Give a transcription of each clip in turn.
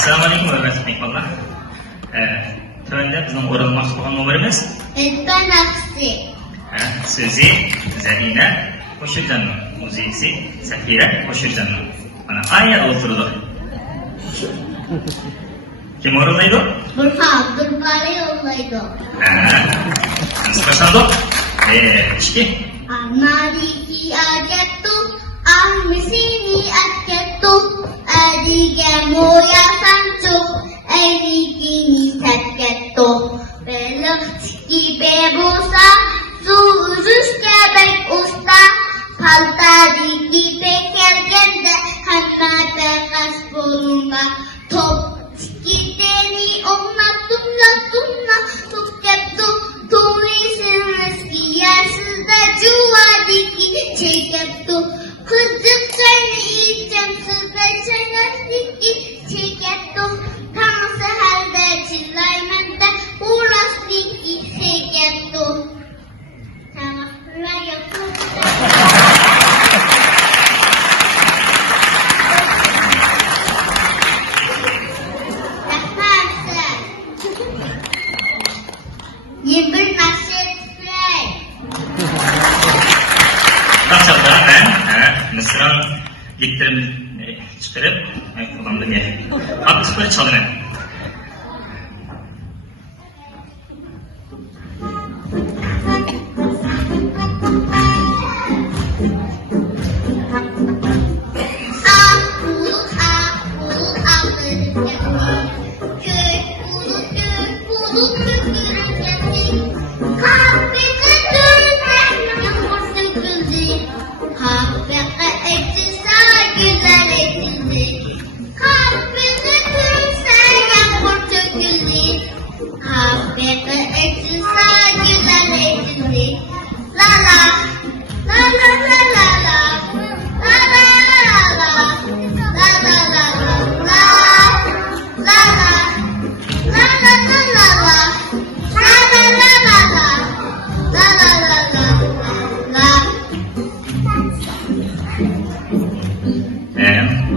Assalomualaikum hurmatli mehmonlar. Tuanda bizning o'rinmoqchi bo'lgan nomerimiz Naqsi. so'zi Zarina Qo'shiljanni, musiqasi Safira Qo'shiljanni. Mana ayol o'tirdi. Kim o'rinlaydi? Burhan Abdulbari yollaydı. Nisbatan ishki. Amaliki agetto, amesini agetto, adige moya sancho, erikini saketto. Belakçiki bebusa, zuruş kebek usta, paltadiki bekergende, kanate kaş bolunga, top gideni ona tunla, tuketto, tuğlisin eski yersizde cuvadiki çeketto. Kızık seni içem sizde çenestiki çeketto. Tam seherde çillaymende uğraştiki çeketto. Tamam, ben yapıyorum. Yibir nasib play. Başlarda ben Mısır'ın diktirimi çıkarıp kullandığım yer. Hakkı çalın.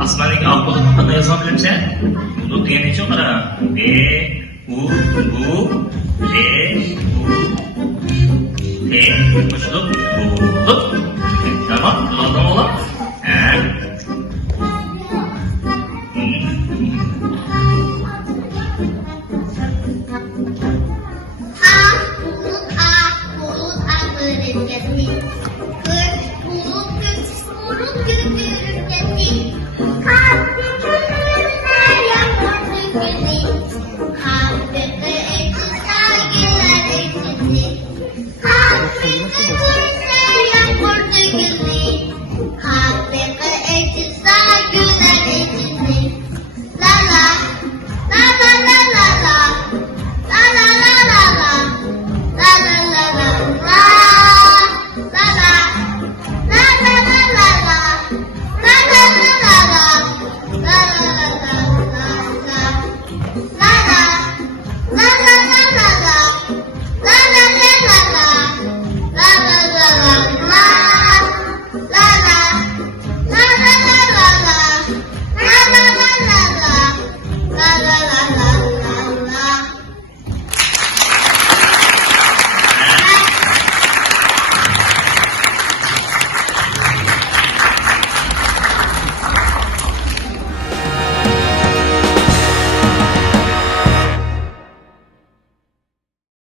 Asmaniga alkohol haqida yozganimcha, bulut deganicha qara. U, bu, T, qo'shilib, bulut. Tamam, bulardan olib.